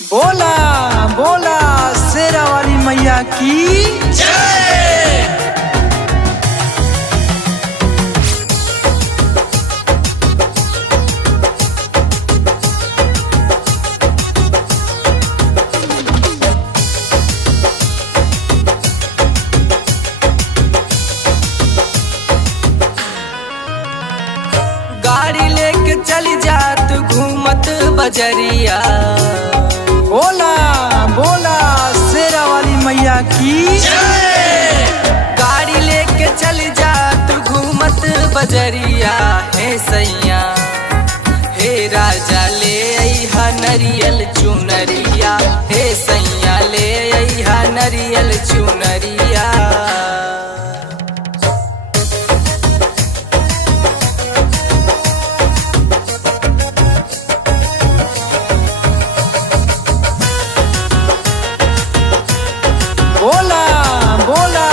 बोला बोला शेरा वाली मैया की जय। गाड़ी लेके चली जा तू घूमत बजरिया। बोला बोला शेरा वाली मैया की जय। गाड़ी लेके चली जा तू घूमत बजरिया। हे सैया हे राजा ले अइहा नरियल चुनरिया। हे सैया ले अइहा नरियल चुनरिया। बोला बोला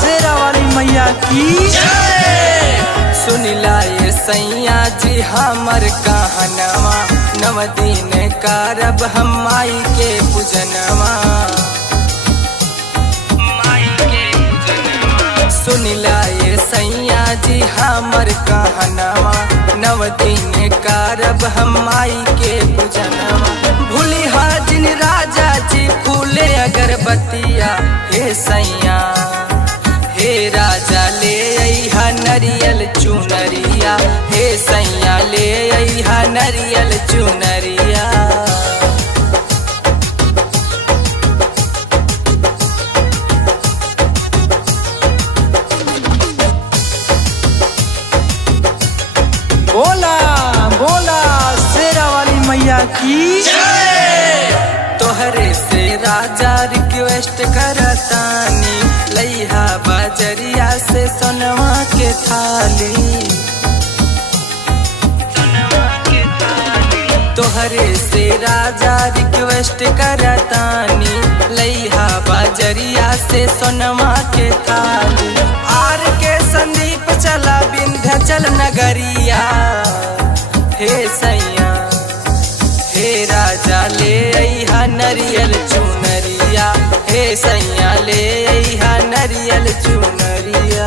शेरा वाली मैया की जय। सुनिला ये सैया जी हमर कहनवा। नव दिन करब हम माई के पूजनवा। सुनिला ये सैया जी हमर कहनवा। नव दिन करब हम माई के पूजनवा। भूली हाजिन राजा जी फूले अगरबत्तिया। हे सैया हे राजा ले अइहा नरियल चुनरिया। हे सैया ले अइहा नरियल चुनरिया। बोला बोला शेरा वाली मैया की जय। तोहरे से राजा रिक्वेस्ट करतानी। लइहा बजरिया से सोनवा के थाली। तोहरे से राजा रिक्वेस्ट करतानी। लइहा बजरिया से सोनवा के थाली। आर के संदीप चला विंध्याचल नगरिया। हे सैया हे राजा ले अइहा नरियल चुनरिया। हे सैया ले अइहा नरियल चुनरिया।